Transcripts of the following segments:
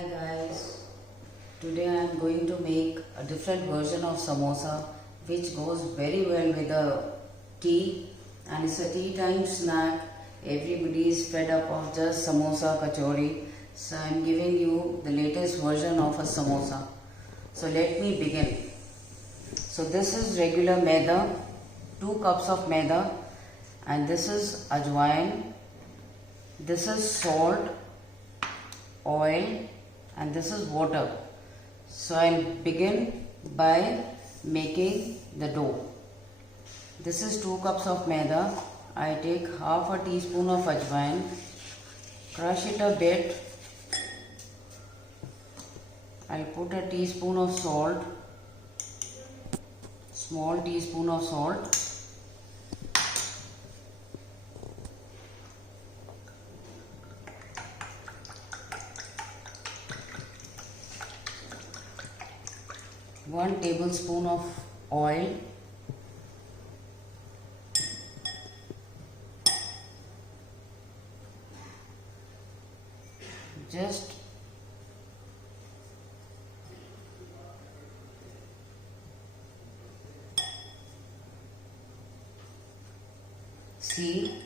Hi guys, today I am going to make a different version of samosa which goes very well with the tea, and it's a tea time snack. Everybody is fed up of just samosa kachori, so I am giving you the latest version of a samosa. So let me begin. So this is regular maida, 2 cups of maida, and this is ajwain, this is salt, oil, and this is water. So I'll begin by making the dough. This is 2 cups of maida. I take half a teaspoon of ajwain, crush it a bit. I'll put a teaspoon of salt, small teaspoon of salt. One tablespoon of oil, just see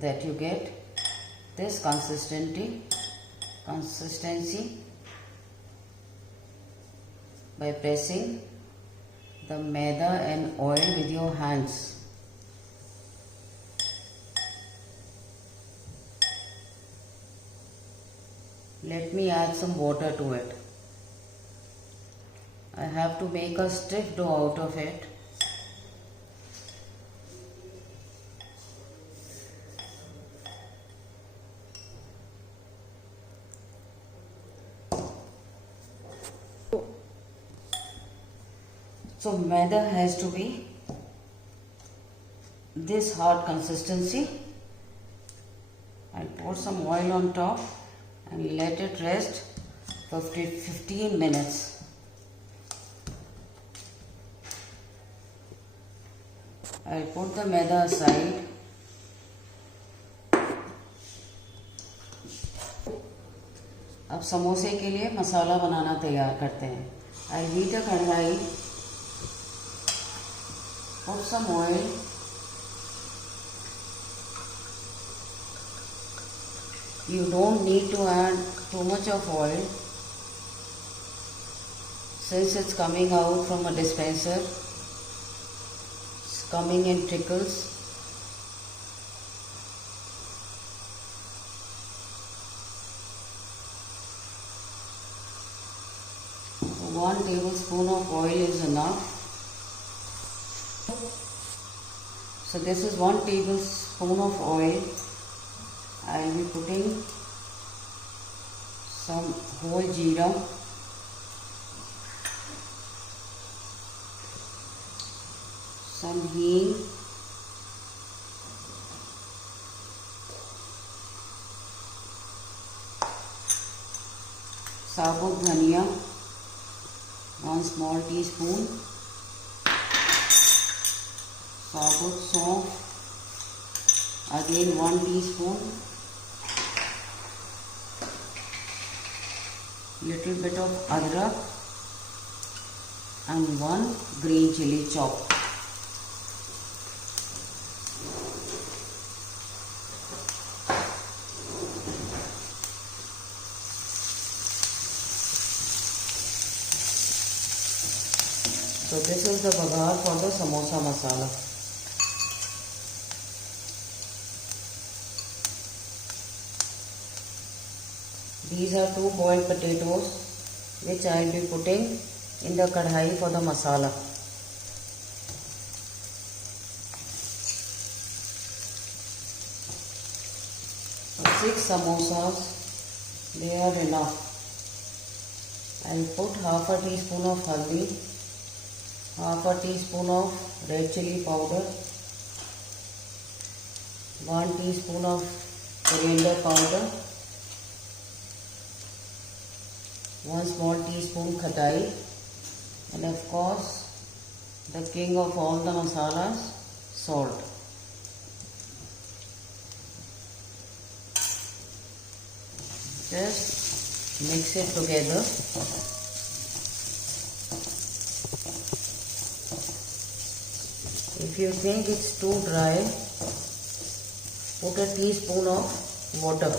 that you get this consistency by pressing the maida and oil with your hands. Let me add some water to it. I have to make a stiff dough out of it. So maida has to be this hard consistency. I'll pour some oil on top and let it rest for 15 minutes. I'll put the maida aside. अब समोसे के लिए मसाला बनाना तैयार करते हैं. I'll heat a कढ़ाई. Put some oil. You don't need to add too much of oil since it's coming out from a dispenser. It's coming in trickles. So 1 tablespoon of oil is enough. So this is 1 tablespoon of oil. I will be putting some whole jeera, some hing, sabut dhania, 1 small teaspoon, sabut saunf, again 1 teaspoon, little bit of adrak, and 1 green chili chopped. So this is the bagar for the samosa masala. These are 2 boiled potatoes which I will be putting in the kadhai for the masala. So 6 samosas, they are enough. I will put half a teaspoon of haldi, half a teaspoon of red chili powder, 1 teaspoon of coriander powder, 1 small teaspoon khatai, and of course the king of all the masalas, salt. Just mix it together. If you think it's too dry, put a teaspoon of water.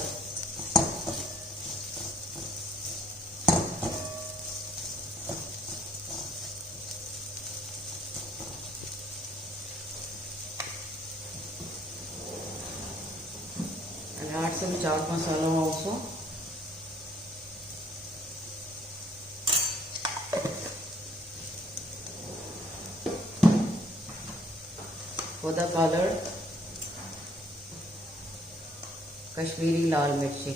And add some chaat masala also. For the color, Kashmiri Lal Mirchi.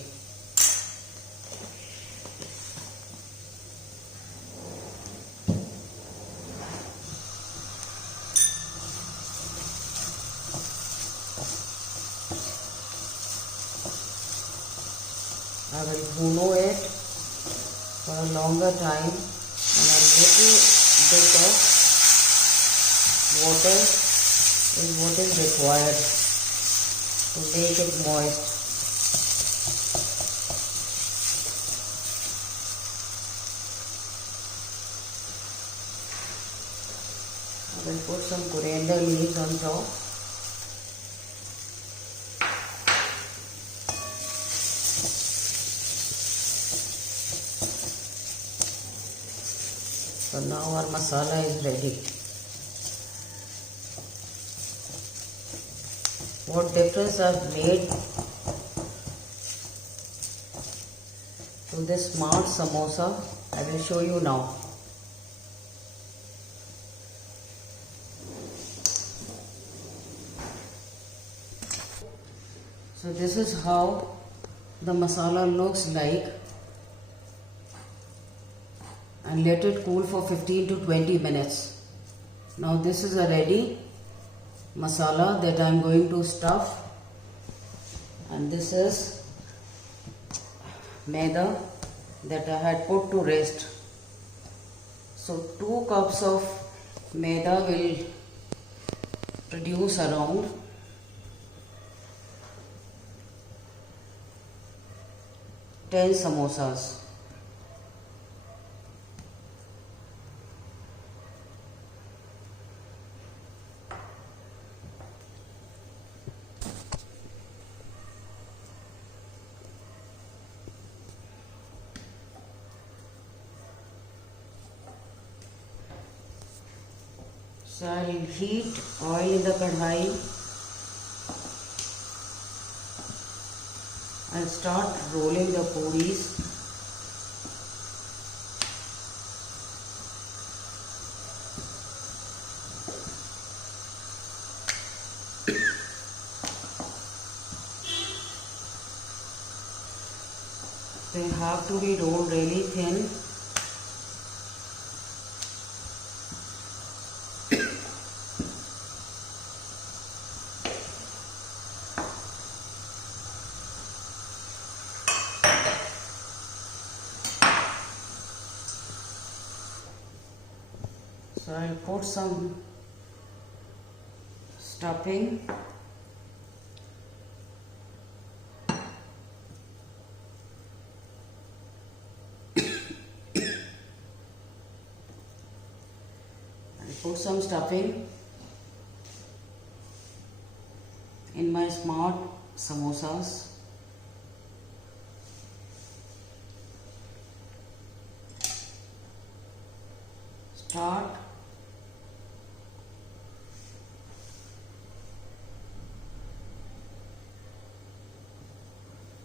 I will bhuno it for a longer time, and a little bit of water is what is required to make it moist. I will put some coriander leaves on top. So now our masala is ready. What difference I've made to this smart samosa, I will show you now. So this is how the masala looks like, and let it cool for 15 to 20 minutes. Now this is a ready masala that I am going to stuff, and this is maida that I had put to rest. So 2 cups of maida will produce around 10 samosas. So I will heat oil in the kadhai. I'll start rolling the puris. They have to be rolled really thin. So I'll put some stuffing. Put some stuffing in my smart samosas. Start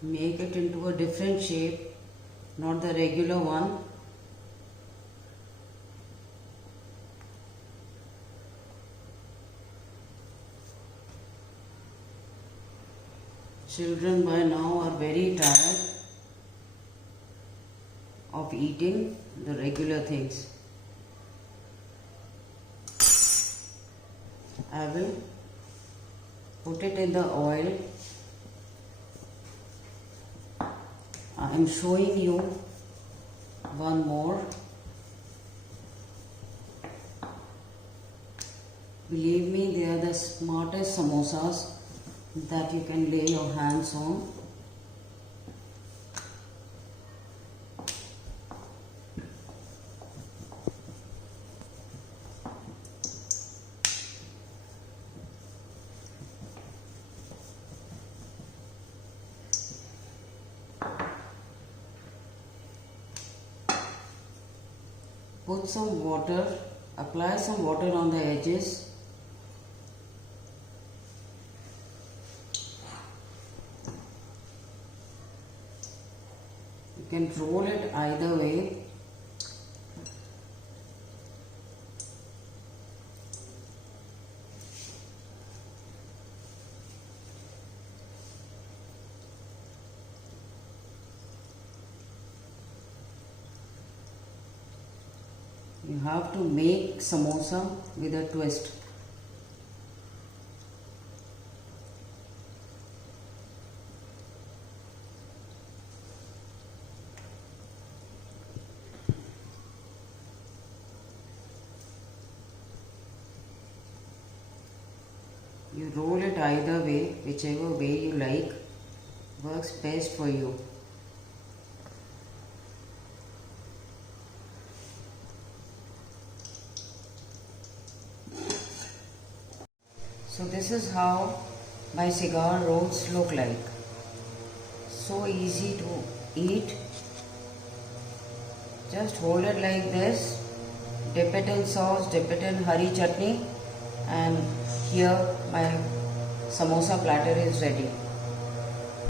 make it into a different shape, not the regular one. Children by now are very tired of eating the regular things. I will put it in the oil. I am showing you one more. Believe me, they are the smartest samosas that you can lay your hands on. Put some water, apply some water on the edges. You can roll it either way. You have to make samosa with a twist. You roll it either way, whichever way you like, works best for you. So this is how my cigar rolls look like. So easy to eat. Just hold it like this, dip it in sauce, dip it in hari chutney, and here my samosa platter is ready.